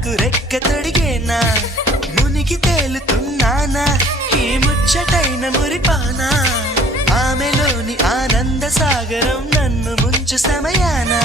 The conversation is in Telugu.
నాకు రెక్క తొడిగేనా మునిగి తేలుతున్నానా ఈ ముచ్చటైన మురిపానా ఆమెలోని ఆనంద సాగరం నన్ను ముంచు సమయానా